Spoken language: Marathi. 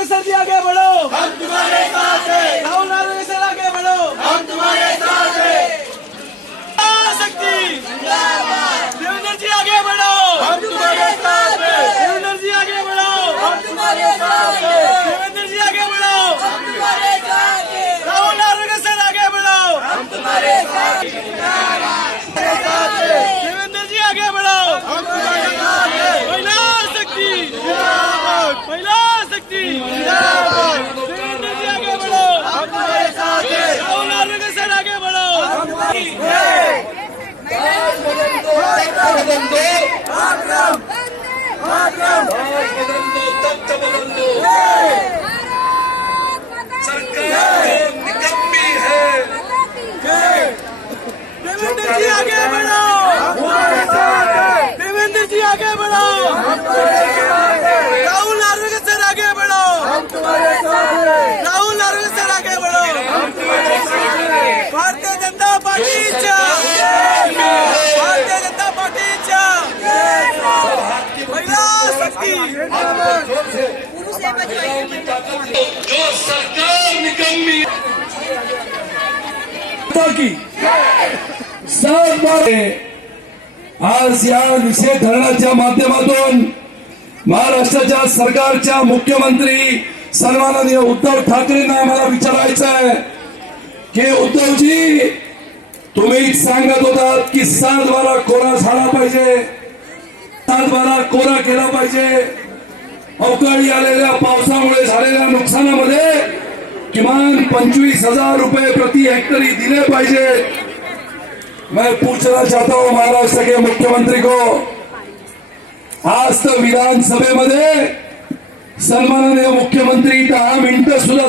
नारायण सर जी आगे बढ़ो, हम तुम्हारे साथ हैं, राहुल नारायण सर आगे बढ़ो। हम तुम्हारे साथ हैं, शक्ति देवेंद्र जी आगे बढ़ो, हम तुम्हारे साथ हैं, देवेंद्र जी आगे बढ़ो, हम तुम्हारे साथ हैं, देवेंद्र जी आगे बढ़ो, हम तुम्हारे साथ हैं, राहुल नारायण सर आगे बढ़ो, हम तुम्हारे साथ हैं, देवेंद्र जी आगे बढ़ो, हम तुम्हारे साथ हैं, महिला शक्ति, महिला शक्ति, देवेंद्र जी आगे बढ़ो, हम तुम्हारे साथ हैं, राहुल नारायण सर आगे बढ़ो। बदल दो, मातरम, मातरम, बदल दो, तख्त बदल दो, सरकार निकम्मी है, देवेंद्र जी आगे बढ़ो, हमारे साथ है, देवेंद्र जी आगे बढ़ो, राहुल नारायण सर आगे बढ़ो, हम तुम्हारे साथ हैं, राहुल नारायण सर आगे बढ़ो। हम तुम्हारे साथ हैं, भारतीय जनता पार्टीच्या, भारतीय जनता पार्टीच्या महिला शक्ती, जो सरकार निकम्मी की आज या निषेध धरणाच्या माध्यमातून महाराष्ट्राच्या सरकारच्या मुख्यमंत्री सन्माननीय उद्धव ठाकरेंना आम्हाला विचारायचं आहे की उद्धवजी तुम्हीच सांगत होतात की 7/12 कोरा झाला पाहिजे, 7/12 कोरा केला पाहिजे. अवकाळी आलेल्या पावसामुळे झालेल्या नुकसानामध्ये किमान 25,000 रुपये प्रति हेक्टरी दिले पाहिजे. मैं पूछना चाहता हूं महाराष्ट्र के मुख्यमंत्री को, आज तर विधानसभेमध्ये सन्माननीय मुख्यमंत्री 10 मिनिटं सुद्धा